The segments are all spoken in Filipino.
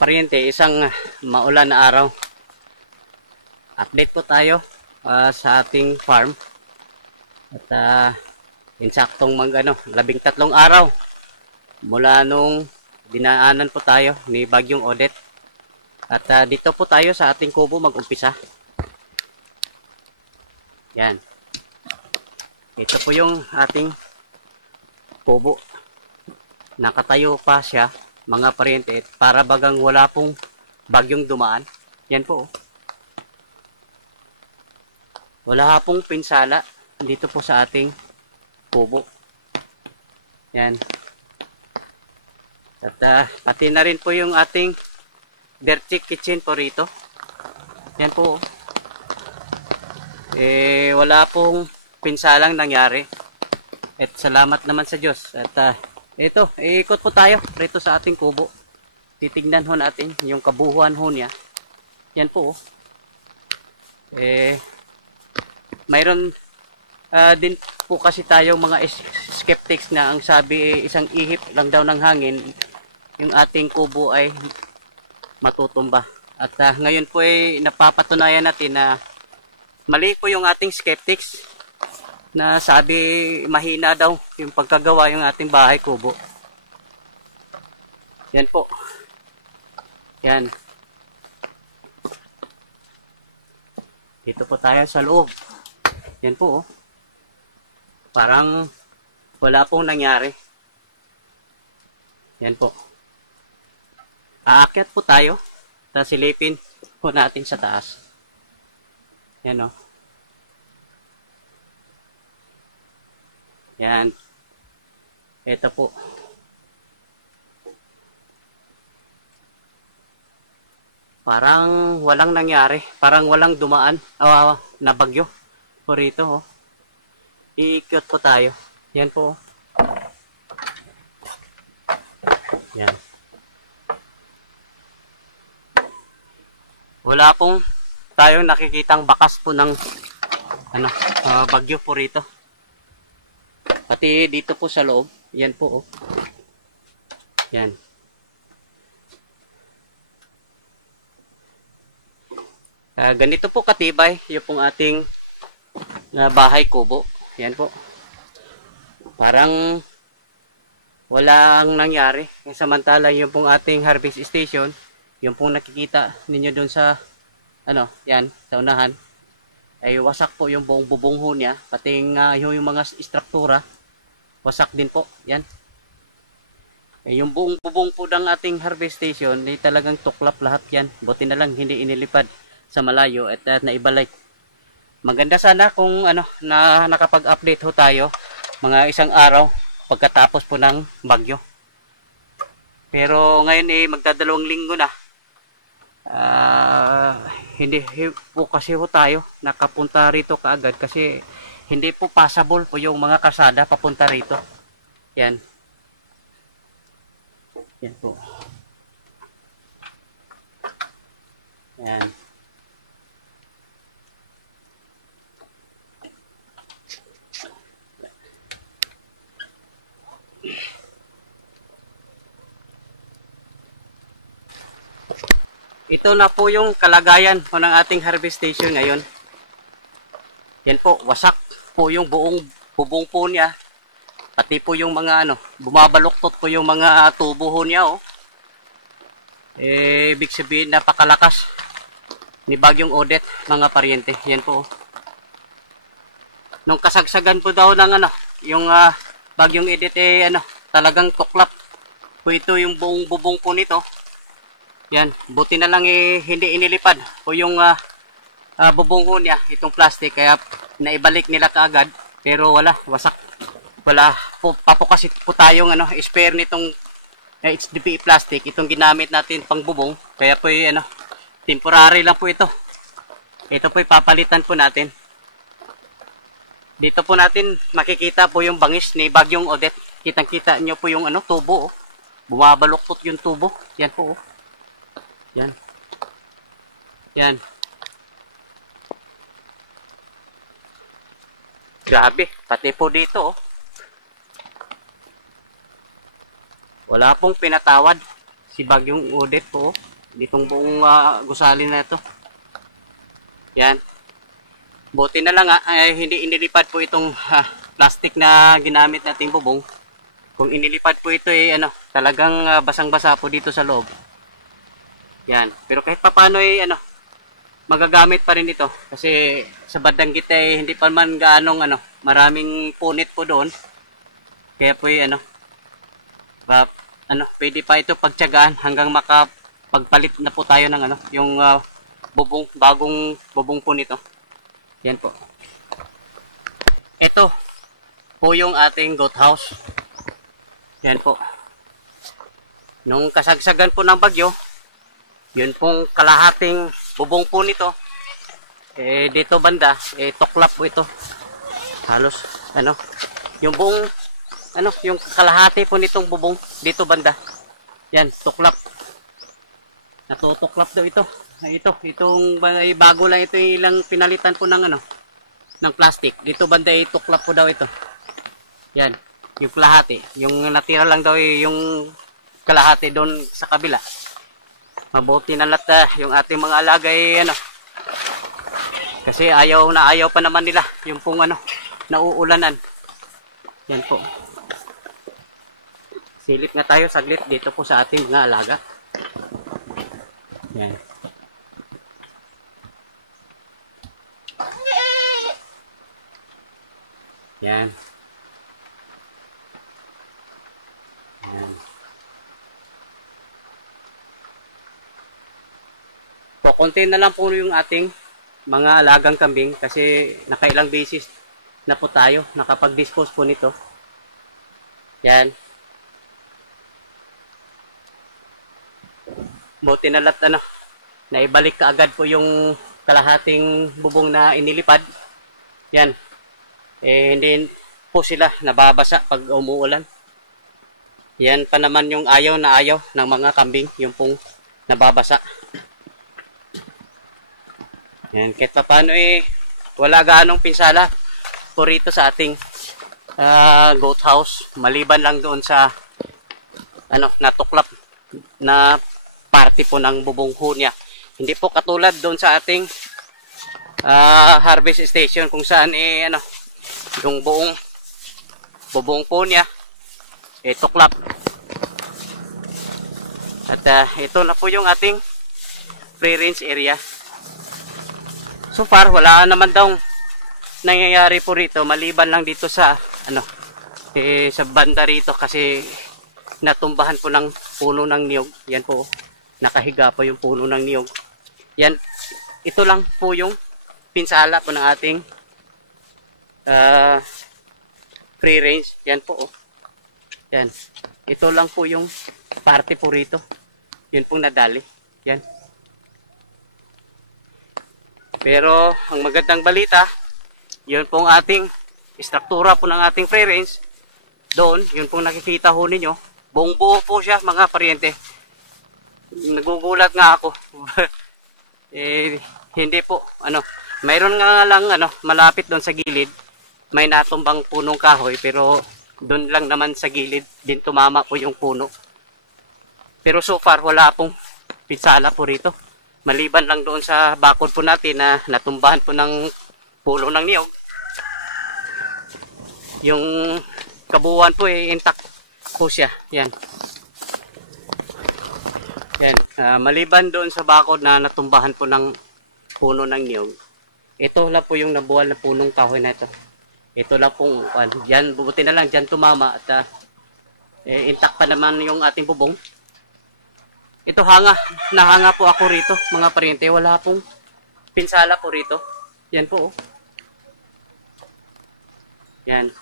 paryente, isang maulan na araw. Update po tayo sa ating farm. At insaktong 13 araw mula nung dinaanan po tayo ni Bagyong Odette. At dito po tayo sa ating kubo mag-umpisa. Yan. Ito po yung ating kubo. Nakatayo pa siya, mga paryente, para bagang wala pong bagyong dumaan. Yan po. Wala pong pinsala dito po sa ating kubo. Yan. At pati na rin po yung ating dirty kitchen po rito. Yan po. Wala pong pinsalang nangyari. At salamat naman sa Diyos. At ito, ikot po tayo rito sa ating kubo. Titignan ho natin yung kabuhuan ho niya. Yan po. Mayroon din po kasi tayong mga skeptics na ang sabi isang ihip lang daw ng hangin, yung ating kubo ay matutumba. At ngayon po ay napapatunayan natin na mali po yung ating skeptics na sabi mahina daw yung pagkagawa yung ating bahay kubo. Yan po. Yan. Dito po tayo sa loob. Yan po. Parang wala pong nangyari. Yan po. Aakyat po tayo. Tapos silipin po natin sa taas. Yan o. Yan. Ito po. Parang walang nangyari. Parang walang dumaan na bagyo. Po rito. Oh. Iikot po tayo. Yan po. Yan. Wala pong tayong nakikitang bakas po ng bagyo po rito. Pati dito po sa loob, yan po. Oh. Yan. Ganito po katibay yung pong ating bahay kubo. Yan po. Parang walang nangyari. Samantala yung pong ating harvest station, yung pong nakikita ninyo doon sa yan, sa unahan, ay wasak po yung buong bubong ho niya, pati yung mga struktura wasak din po. Yan. Yung buong bubong po ng ating harvest station ay talagang tuklap lahat yan. Buti na lang hindi inilipad sa malayo at naibalik. Maganda sana kung na nakapag-update ho tayo mga isang araw pagkatapos po ng bagyo. Pero ngayon magdadalawang linggo na. Hindi po kasi ho tayo nakapunta rito kaagad kasi hindi po passable po yung mga kalsada papunta rito. Yan. Yan po. Yan. Ito na po yung kalagayan ng ating harvest station ngayon. Yan po, wasak po yung buong bubong po niya. Pati po yung mga bumabaluktot po yung mga tubo ho niya. Oh. Ibig sabihin napakalakas ni Bagyong Odette, mga paryente. Yan po. Nung kasagsagan po daw ng yung Bagyong Odette talagang tuklap po ito yung buong bubong po nito. Yan, buti na lang hindi inilipad po yung bubong ho niya, itong plastic, kaya naibalik nila kaagad, pero wala, wasak. Wala po, papukasit po tayong spare nitong HDPE plastic, itong ginamit natin pang bubong, kaya po temporary lang po ito. Ito po papalitan po natin. Dito po natin makikita po yung bangis ni Bagyong Odette. Kitang-kita nyo po yung tubo. Oh. Bumabaluktot yung tubo. Yan po. Oh. Yan. Yan. Grabe. Pati po dito. Oh. Wala pong pinatawad si Bagyong Odette po. Oh. Ditong buong gusali na ito. Yan. Buti na lang hindi inilipad po itong plastic na ginamit nating bubong. Kung inilipad po ito talagang basang-basa po dito sa loob. Yan. Pero kahit papaano magagamit pa rin ito kasi sa bandang gitna hindi pa man gaanong maraming punit po doon. Kaya po pwede pa ito pagtiyagaan hanggang makapagpalit na po tayo ng yung bubong, bagong bubong po nito. Yan po. Ito po yung ating goat house. Yan po. Nung kasagsagan po ng bagyo, yun pong kalahating bubong po nito. Dito banda, tuklap po ito. Halos, yung buong, yung kalahati po nitong bubong, dito banda. Yan, tuklap. Natutuklap daw ito. Itong bago lang ito, ilang pinalitan po ng ng plastic. Dito banda, tuklap po daw ito. Yan, yung kalahati. Yung natira lang daw yung kalahati doon sa kabila. Mabuti na lahat yung ating mga alaga kasi ayaw pa naman nila yung pong nauulanan. Yan po. Silip nga tayo saglit dito po sa ating mga alaga. Yan. Yan. Yan. So, konti na lang po yung ating mga alagang kambing kasi nakailang beses na po tayo nakapag-dispose po nito. Yan. Buti na lahat naibalik ka agad po yung kalahating bubong na inilipad. Yan. Hindi po sila nababasa pag umuulan. Yan pa naman yung ayaw na ayaw ng mga kambing, yung pong nababasa. Yan, kahit pa paano wala gaanong pinsala po rito sa ating goat house. Maliban lang doon sa natuklap na parte po ng bubong ho niya. Hindi po katulad doon sa ating harvest station kung saan yung buong bubong po niya tuklap. At ito na po yung ating free range area. So far, wala naman daw nangyayari po rito maliban lang dito sa sa banda rito kasi natumbahan po ng puno ng niyog. Yan po, nakahiga po yung puno ng niyog. Yan, ito lang po yung pinsala po ng ating free range. Yan po. Yan, ito lang po yung parte po rito. Yun pong nadali. Yan. Pero ang magandang balita, yun pong ating struktura po ng ating free range. Doon, yun pong nakikita ho ninyo. Buong buo po siya mga paryente. Nagugulat nga ako. Hindi po, mayroon nga lang malapit doon sa gilid. May natumbang punong kahoy pero doon lang naman sa gilid din tumama po yung puno. Pero so far wala pong pinsala po rito. Maliban lang doon sa bakod po natin na natumbahan po ng pulo ng niyog. Yung kabuuan po intact po siya. Yan. Yan. Maliban doon sa bakod na natumbahan po ng puno ng niyog. Ito lang po yung nabuwal na punong kahoy na ito. Ito lang pong yan, bubuti na lang dyan tumama at intact pa naman yung ating bubong. Ito nahanga po ako rito mga paryente, wala pong pinsala po rito. Yan po. Yan.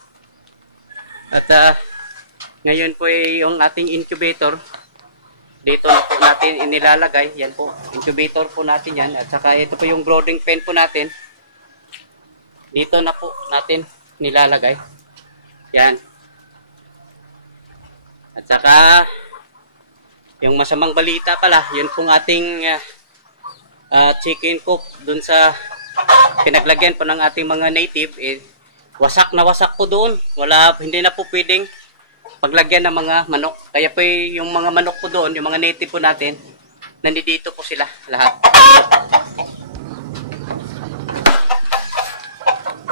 At ngayon po yung ating incubator dito na po natin inilalagay. Yan po, incubator po natin yan. At saka ito po yung growing pen po natin. Dito na po natin nilalagay. Yan. At saka yung masamang balita pala, yun pong ating chicken coop dun sa pinaglagyan po ng ating mga native, wasak na wasak po doon. Hindi na po pwedeng paglagyan ng mga manok. Kaya po yung mga manok po doon, yung mga native po natin, nandito po sila lahat.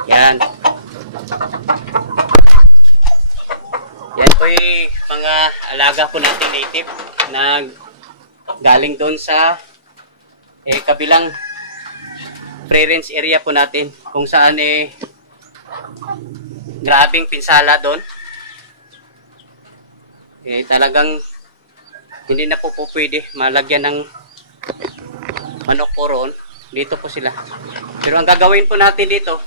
Yan. Yan po yung mga alaga po natin native na galing doon sa kabilang free range area po natin kung saan grabing pinsala doon. Talagang hindi na po pwede malagyan ng manok po roon. Dito po sila. Pero ang gagawin po natin dito,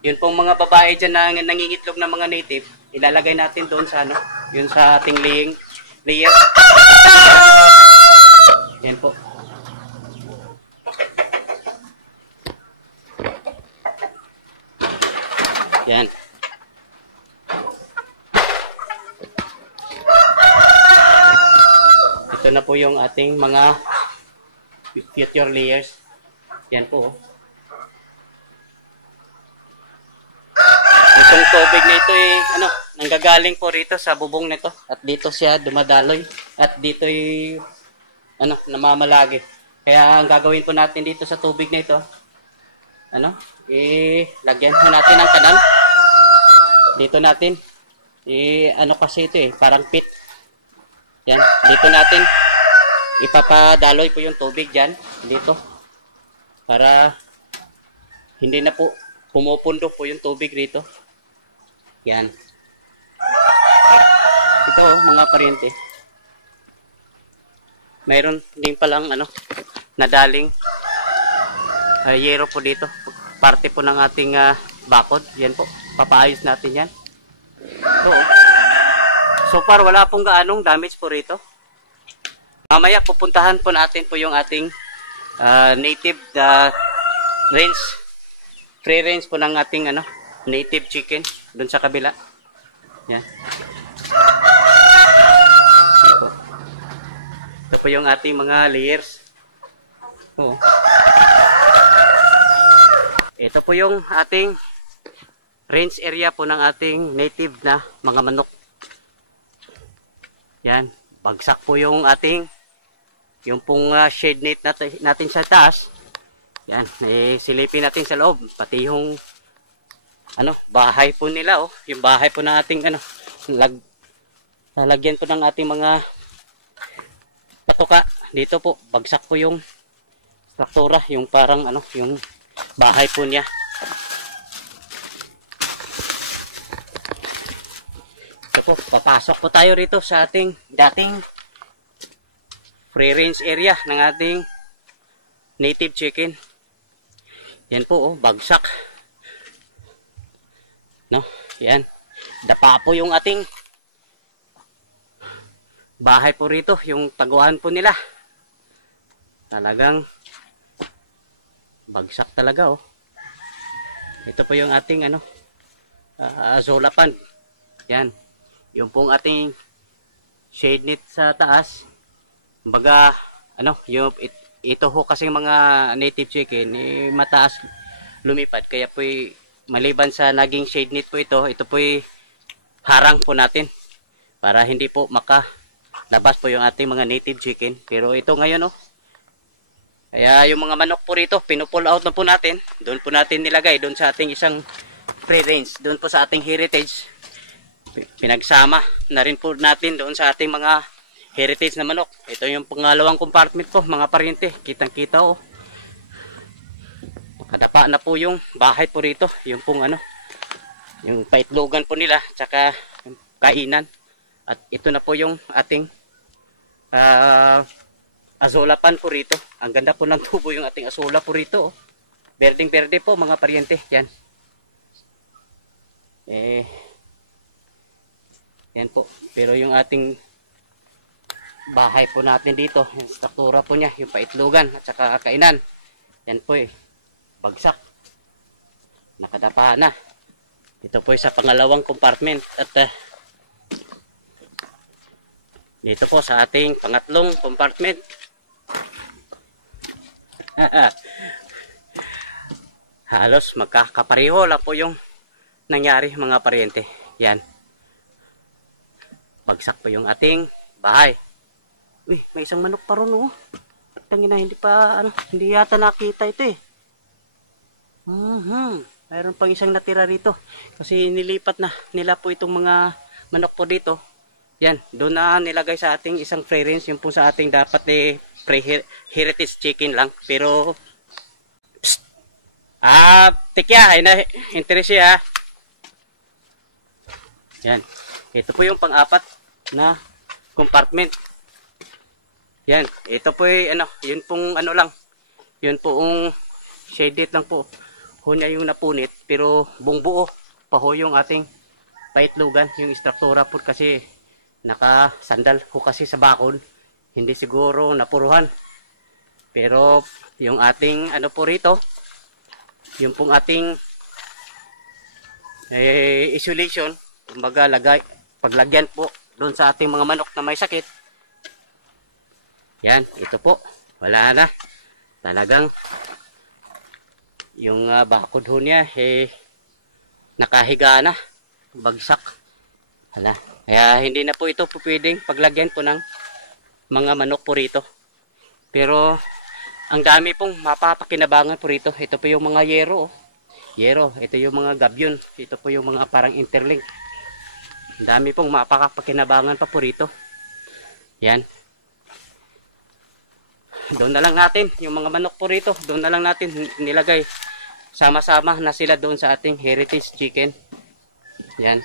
yun pong mga babae dyan na nangingitlog ng mga native, ilalagay natin doon sa yun sa ating layer. Yan po. Yan. Ito na po yung ating mga future layers. Yan po. Itong tubig na ito nanggagaling po rito sa bubong nito at dito siya dumadaloy at dito namamalagi. Kaya ang gagawin po natin dito sa tubig na ito, lagyan po natin ng kanal. Dito natin kasi ito parang pit. Yan, dito natin ipapadaloy po yung tubig diyan dito para hindi na po pumupundo po yung tubig rito. Yan. Ito mga paryente. Mayroon din palang nadaling yero po dito. Parte po ng ating bakod. Yan po. Papaayos natin yan. Ito. So far wala pong gaanong damage po rito. Mamaya pupuntahan po natin po yung ating native range. Free range po ng ating native chicken doon sa kabila. Yan. Ito po yung ating mga layers. Ito po yung ating range area po ng ating native na mga manok. Yan. Bagsak po yung ating yung pong shade net natin sa taas. Yan. Silipin natin sa loob. Pati yung bahay po nila yung bahay po ng ating lalagyan po ng ating mga patuka dito po. Bagsak po yung struktura, yung parang yung bahay po niya. Ito po, papasok po tayo rito sa ating dating free range area ng ating native chicken. Yan po bagsak. Yan. Dapa po yung ating bahay po rito, yung taguan po nila. Talagang bagsak talaga Ito po yung ating azola pan. Yan. Yung pong ating shade net sa taas. Kumbaga ito ho kasing mga native chicken mataas lumipad, kaya po maliban sa naging shade net po ito po harang po natin para hindi po makalabas po yung ating mga native chicken. Pero ito ngayon kaya yung mga manok po rito pinupull out na po natin. Doon po natin nilagay doon sa ating isang free range, doon po sa ating heritage. Pinagsama na rin po natin doon sa ating mga heritage na manok. Ito yung pangalawang compartment po mga paryente. Kitang kita Nakadapa na po yung bahay po rito. Yung pong yung paitlogan po nila, tsaka kainan. At ito na po yung ating azola pan po rito. Ang ganda po ng tubo yung ating azola po rito. Berdeng berde po mga paryente. Yan. Yan po. Pero yung ating bahay po natin dito, yung struktura po niya, yung paitlogan at saka kainan. Yan po bagsak. Nakadapa na. Ito po sa pangalawang compartment at dito po sa ating pangatlong compartment. Halos magkakapareho lang po yung nangyari mga paryente. Yan. Bagsak po yung ating bahay. Uy, may isang manok pa ron Tangina, hindi pa, hindi yata nakita ito eh. Mayroon pang isang natira rito. Kasi nilipat na nila po itong mga manok po dito. Yan, doon na nilagay sa ating isang free range. Yung po sa ating dapat heritage chicken lang. Pero, psst, tikya, ay na, interest siya. Yan, ito po yung pang-apat na compartment. Yan, ito po yun pong lang. Yun pong shaded lang po. Hunya yung napunit, pero buong buo pa ho yung ating paitlugan, yung struktura po kasi nakasandal ko kasi sa bakod, hindi siguro napuruhan. Pero yung ating po rito, yung pong ating isolation, kumbaga paglagyan po doon sa ating mga manok na may sakit. Yan, ito po, wala na. Talagang yung bakod ho niya nakahiga na, bagsak. Hala. Kaya hindi na po ito pwedeng paglagyan po ng mga manok po rito. Pero ang dami pong mapapakinabangan po rito. Ito po yung mga yero. Yero, ito yung mga gabyon. Ito po yung mga parang interlink. Ang dami pong mapapakinabangan pa po rito. Yan. Doon na lang natin yung mga manok po rito. Doon na lang natin nilagay. Sama-sama na sila doon sa ating heritage chicken. Yan.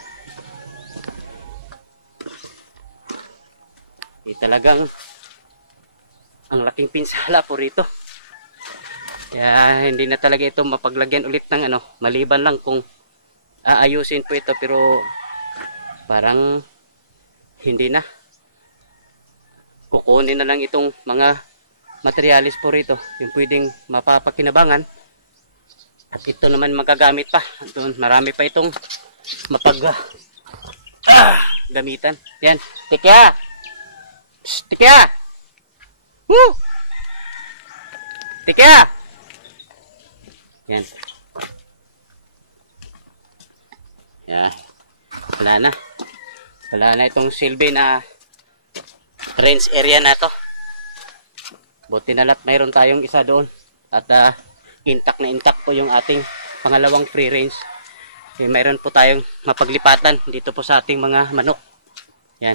Talagang ang laking pinsala po rito. Kaya hindi na talaga ito mapaglagyan ulit ng maliban lang kung aayusin po ito, pero parang hindi na. Kukunin na lang itong mga materialis po rito, yung pwedeng mapapakinabangan. At ito naman magagamit pa. Doon, marami pa itong gamitan. Yan. Tikya! Psst, tikya! Woo! Tikya! Yan. Yan. Wala na. Wala na itong silbi na range area na to. Buti na lahat mayroon tayong isa doon. At intact na intact po yung ating pangalawang free range. Mayroon po tayong mapaglipatan dito po sa ating mga manok. Yan.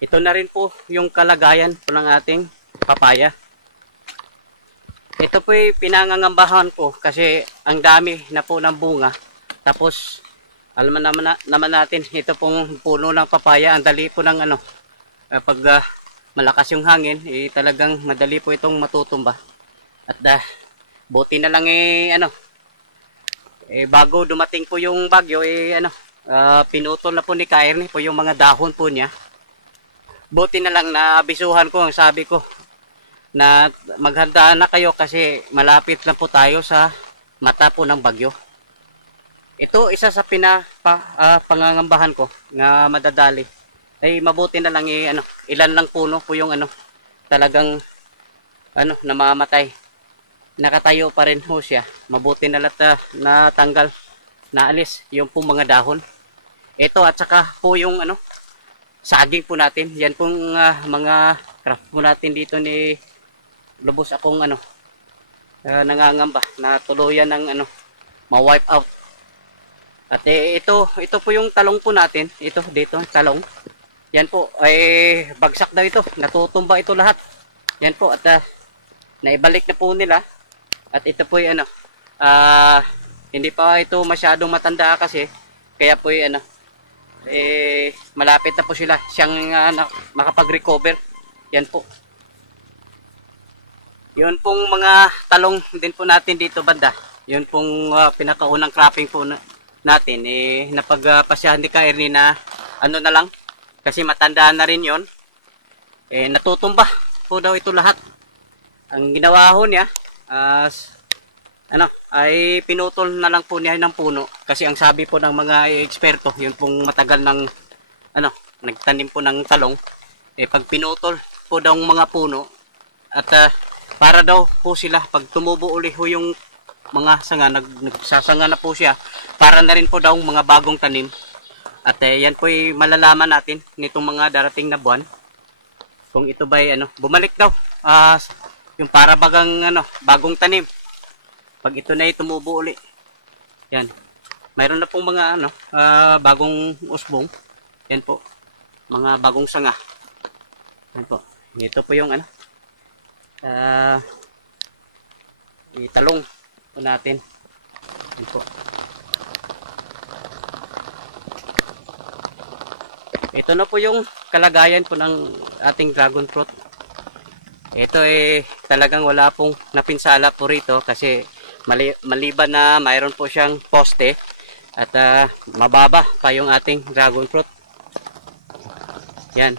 Ito na rin po yung kalagayan po ng ating papaya. Ito po yung pinangangambahan ko kasi ang dami na po ng bunga. Tapos alam naman natin, ito pong puno ng papaya, ang dali po ng pag malakas yung hangin, talagang madali po itong matutumba. At buti na lang bago dumating po yung bagyo, pinutol na po ni Kairni po yung mga dahon po niya. Buti na lang na abisuhan ko, sabi ko na maghanda na kayo kasi malapit na po tayo sa mata po ng bagyo. Ito isa sa pangangambahan ko na madadali. Ay mabuti na lang ilan lang puno po yung talagang namamatay. Nakatayo pa rin ho siya. Mabuti na lahat natanggal, naalis yung po mga dahon. Ito at saka po yung saging po natin. Yan pong mga craft po natin dito ni lubos akong nangangamba na tuluyan ng ma-wipe out. At ito po yung talong po natin. Ito dito, talong. Yan po, ay bagsak daw ito. Natutumba ito lahat. Yan po, at naibalik na po nila. At ito po yung hindi pa ito masyadong matanda kasi. Kaya po yung malapit na po sila siyang makapag-recover. Yan po. Yun pong mga talong din po natin dito banda. Yun pong pinakaunang cropping po natin. Napagpasyahan ni Kairni na na lang. Kasi matanda na rin yon. Natutumba po daw ito lahat. Ang ginawa ho niya, ay pinutol na lang po niya ng puno. Kasi ang sabi po ng mga eksperto, yun pong matagal ng, nagtanim po ng talong, pag pinutol po daw mga puno, at para daw po sila, pag tumubo uli ho yung mga sanga, nagsasanga na po siya, para na rin po daw mga bagong tanim. At yan po ay malalaman natin nitong mga darating na buwan kung ito ba ay bumalik daw. Yung para bagang bagong tanim. Pag ito na ay tumubo uli. Yan. Mayroon na pong mga bagong usbong. Yan po. Mga bagong sanga. Yan po. Ito po yung italong po natin. Yan po. Ito na po yung kalagayan po ng ating dragon fruit. Ito talagang wala pong napinsala po rito kasi maliban na mayroon po siyang poste at mababa pa yung ating dragon fruit. Yan.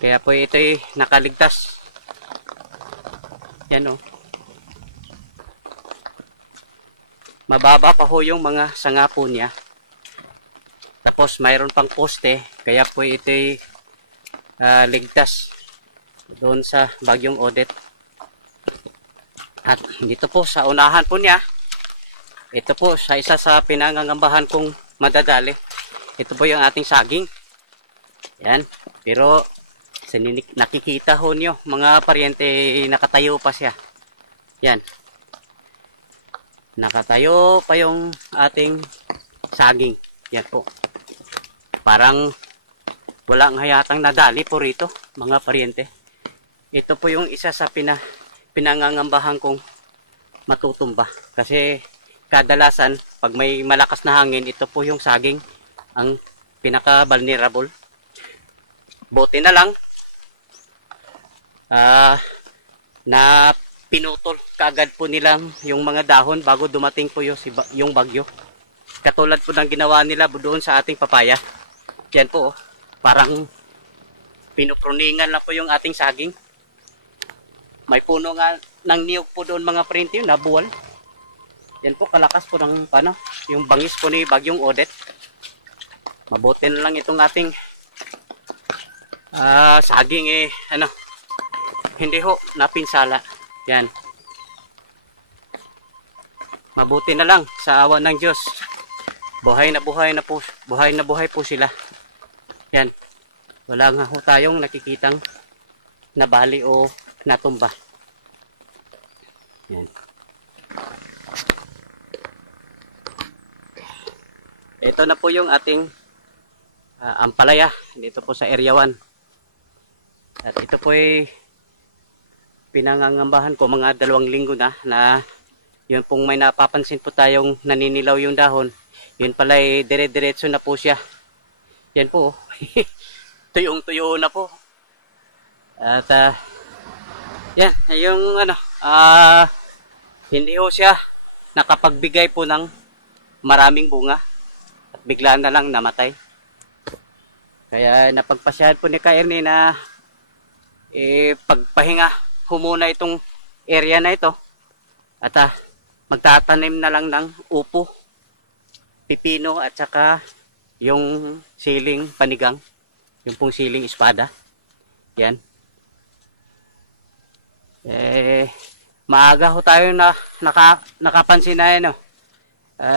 Kaya po ito nakaligtas. Yan Mababa pa ho yung mga sanga po niya. Tapos mayroon pang poste, kaya po ito ligtas doon sa Bagyong Odette. At dito po sa unahan po niya, ito po sa isa sa pinangangambahan kong madadali. Ito po yung ating saging. Yan. Pero nakikita ho nyo, mga paryente, nakatayo pa siya. Yan. Nakatayo pa yung ating saging. Yan po. Parang walang hayatang nadali po rito, mga paryente. Ito po yung isa sa pinangangambahan kong matutumba. Kasi kadalasan, pag may malakas na hangin, ito po yung saging ang pinaka-vulnerable. Buti na lang na pinutol kaagad po nilang yung mga dahon bago dumating po yung bagyo. Katulad po ng ginawa nila doon sa ating papaya. Yan po, parang pinupruningan lang po yung ating saging. May puno nga ng niyog po doon, mga print yun, nabuwal. Yan po, kalakas po ng yung bangis po ni Bagyong Odette. Mabuti na lang itong ating saging hindi ho napinsala. Yan. Mabuti na lang sa awa ng Diyos. Buhay na buhay po sila. Yan. Wala nga ho tayong nakikitang nabali o natumba. Yan. Ito na po yung ating ampalaya dito po sa area 1. At ito po ay pinangangambahan ko mga 2 linggo na yun pong may napapansin po tayong naninilaw yung dahon. Yun pala ay dire-diretso na po siya. Yan po. Tuyong-tuyo na po. At yan, yung hindi ho siya nakapagbigay po ng maraming bunga. At bigla na lang namatay. Kaya napagpasyahan po ni Kaernie na pagpahinga humuna itong area na ito. At magtatanim na lang ng upo, pipino at saka yung siling panigang, yung pong siling espada. Yan. Maaga ho tayo na nakapansin na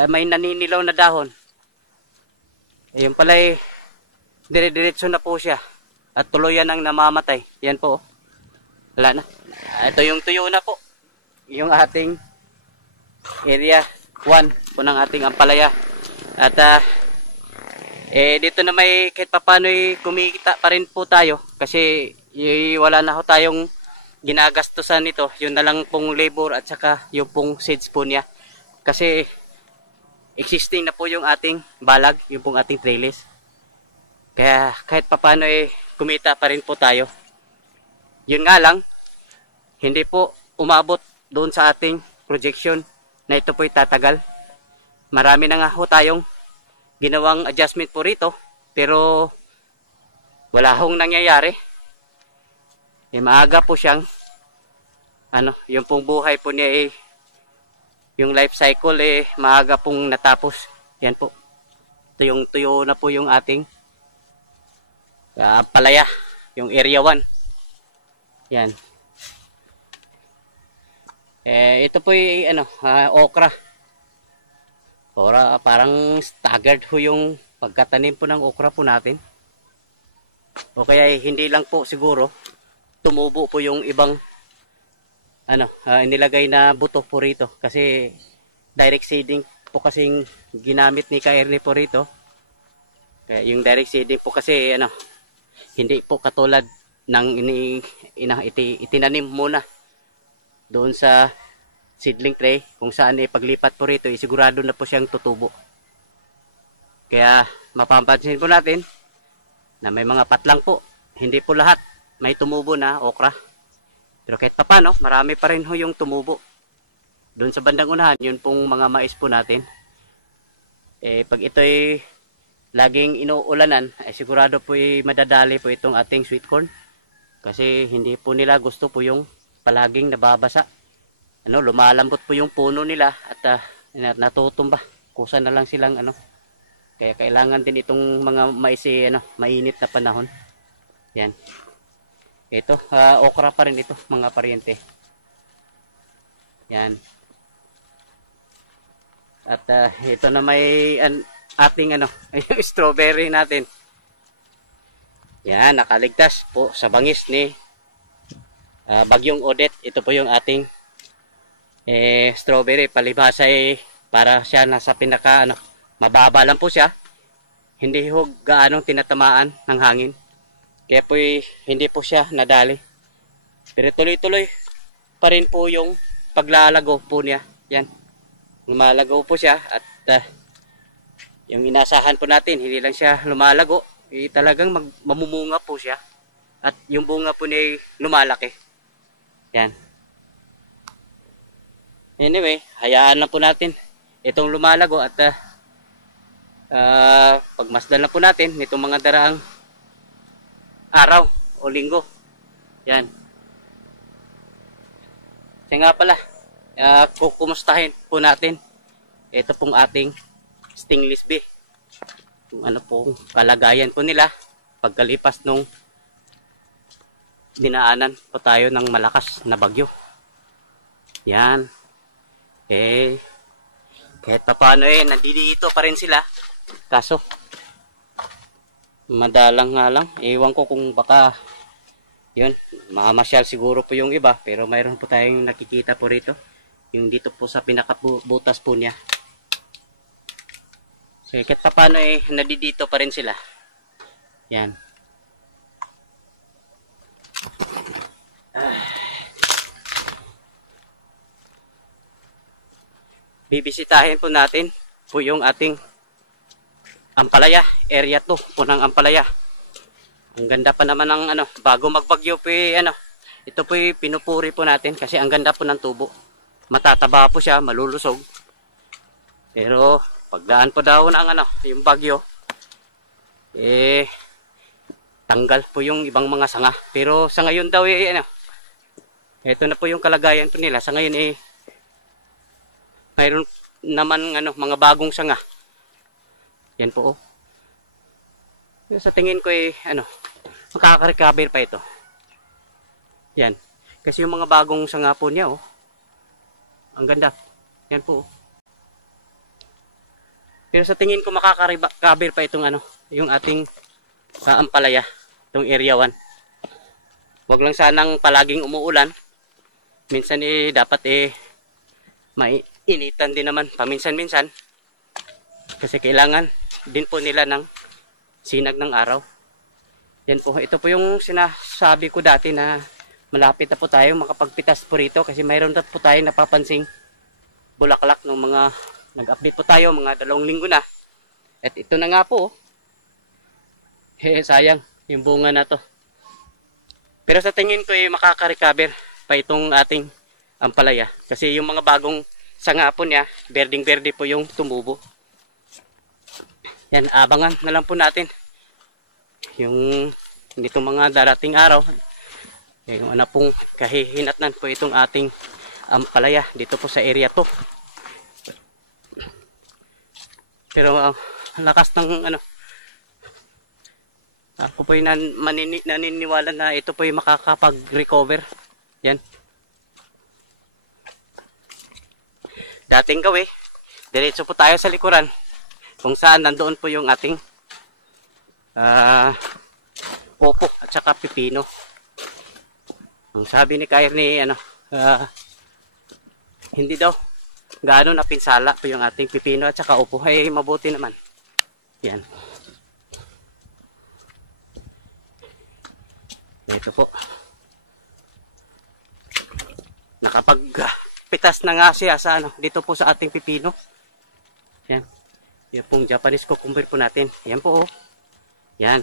may naninilaw na dahon. Yung pala dire-diretso na po siya at tuluyan ang namamatay. Yan po. Wala na. Ito yung tuyo na po. Yung ating area 1 po ng ating ampalaya. At dito na may kahit papano kumikita pa rin po tayo kasi wala na ho tayong ginagastusan nito. Yun na lang pong labor at saka yung pong seeds po niya. Kasi existing na po yung ating balag, yung pong ating trellis. Kaya kahit papano kumita pa rin po tayo. Yun nga lang, hindi po umabot doon sa ating projection na ito po'y tatagal. Marami na nga ho tayong ginawang adjustment po rito, pero wala hong nangyayari. Maaga po siyang yung pong buhay po niya yung life cycle maaga pong natapos. Yan po. Tuyong-tuyo na po yung ating palaya, yung area 1. Yan. Ito po okra. Parang staggered ho yung pagkatanim po ng okra po natin. O kaya hindi lang po siguro tumubo po yung ibang inilagay na buto po rito. Kasi direct seeding po kasing ginamit ni Ka-Ernie po rito. Kaya yung direct seeding po kasi hindi po katulad ng itinanim muna doon sa seedling tray, kung saan paglipat po rito sigurado na po siyang tutubo. Kaya mapapansin po natin na may mga patlang po, hindi po lahat may tumubo na okra, pero kahit papano marami pa rin ho yung tumubo. Doon sa bandang unahan, yun pong mga mais po natin. Pag ito'y laging inuulanan, sigurado po madadali po itong ating sweet corn. Kasi hindi po nila gusto po yung palaging nababasa. Lumalambot po yung puno nila at natutumba. Kusa na lang silang Kaya kailangan din itong mga mais mainit na panahon. Yan. Ito, okra pa rin ito, mga paryente. Yan. At ito na may ating yung strawberry natin. Yan, nakaligtas po sa bangis ni Bagyong Odette. Ito po yung ating strawberry. Palibhasa para siya nasa pinaka mababa lang po siya. Hindi ho gaano tinatamaan ng hangin. Kaya po hindi po siya nadali. Pero tuloy-tuloy pa rin po yung paglalago po niya. Yan. Lumalago po siya at yung inasahan po natin, hindi lang siya lumalago, talagang mamumunga po siya. At yung bunga po niya lumalaki. Yan. Anyway, hayaan na po natin itong lumalago at pagmasdan na po natin nitong mga daraang araw o linggo. Yan. Kaya nga pala, kukumustahin po natin ito pong ating stingless bee. Kung pong kalagayan po nila pagkalipas nung dinaanan po tayo ng malakas na bagyo. Yan. Kahit pa paano nandito pa rin sila. Kaso madalang nga lang. Ewan ko kung baka yun, mamamasyal siguro po yung iba, pero mayroon po tayong nakikita po rito. Yung dito po sa pinakabutas po niya. So, kahit pa paano nadidito pa rin sila. Yan. Bibisitahin po natin po yung ating Ampalaya, area 2 po ng Ampalaya. Ang ganda pa naman ng bago magbagyo po ito po pinupuri po natin kasi ang ganda po ng tubo. Matataba po siya, malulusog. Pero pagdaan po daw ng yung bagyo, tanggal po yung ibang mga sanga. Pero sa ngayon daw ito na po yung kalagayan po nila. Sa ngayon mayroon naman mga bagong sanga. Yan po Sa tingin ko makaka-recover pa ito. Yan. Kasi yung mga bagong sanga po niya ang ganda. Yan po Pero sa tingin ko makaka-recover pa itong yung ating Ampalaya, itong area 1. Wag lang sanang palaging umuulan. Minsan dapat mainitan din naman paminsan-minsan. Kasi kailangan din po nila ng sinag ng araw. Yan po, ito po yung sinasabi ko dati na malapit na po tayo makapagpitas po rito kasi mayroon na po tayo napapansing bulaklak ng mga nag-update po tayo mga 2 linggo na. At ito na nga po. Sayang yung bunga na to. Pero sa tingin ko makaka-recover pa itong ating Ampalaya kasi yung mga bagong sanga po niya, berding-berde po yung tumubo. Yan, abangan na lang po natin yung dito mga darating araw. Yung pong kahihinatnan po itong ating Ampalaya dito po sa area 2. Pero lakas ng ako po naniniwala na ito po yung makakapag-recover. Yan. Dating diretso po tayo sa likuran kung saan nandoon po yung ating Opo at saka pipino. Ang sabi ni Kair ni hindi daw gaano napinsala po yung ating pipino at saka upo, ay mabuti naman. Yan. Ito po. Nakapagpitas na nga siya sa dito po sa ating pipino. Yan. Yan pong Japanese cucumber po natin. Yan po oh. Yan.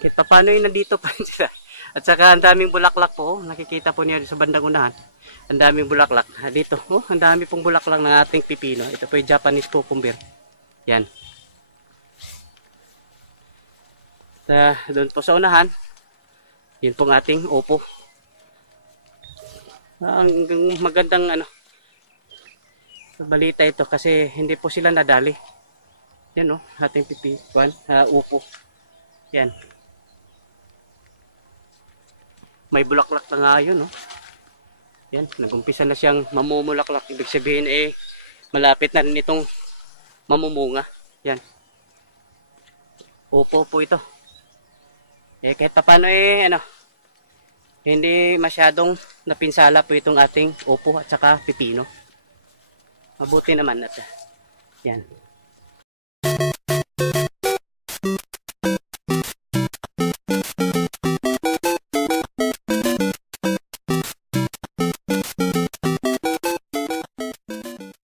Kahit paano yung nandito pa sila. At saka ang daming bulaklak po. Oh. Nakikita po niyo sa bandang unahan. Ang daming bulaklak. Dito. Oh, ang dami pong bulaklak ng ating pipino. Ito po yung Japanese cucumber. Yan. Doon po sa unahan. Yun pong ating opo. Ang magandang balita ito kasi hindi po sila nadali. Yan oh, ating pipikuan, upo. Yan. May bulaklak na nga yun oh. Yan, nagumpisa na siyang mamumulaklak. Ibig sabihin malapit na rin itong mamumunga. Yan. Upo po ito. Kahit paano hindi masyadong napinsala po itong ating upo at saka pipino. Mabuti naman yan.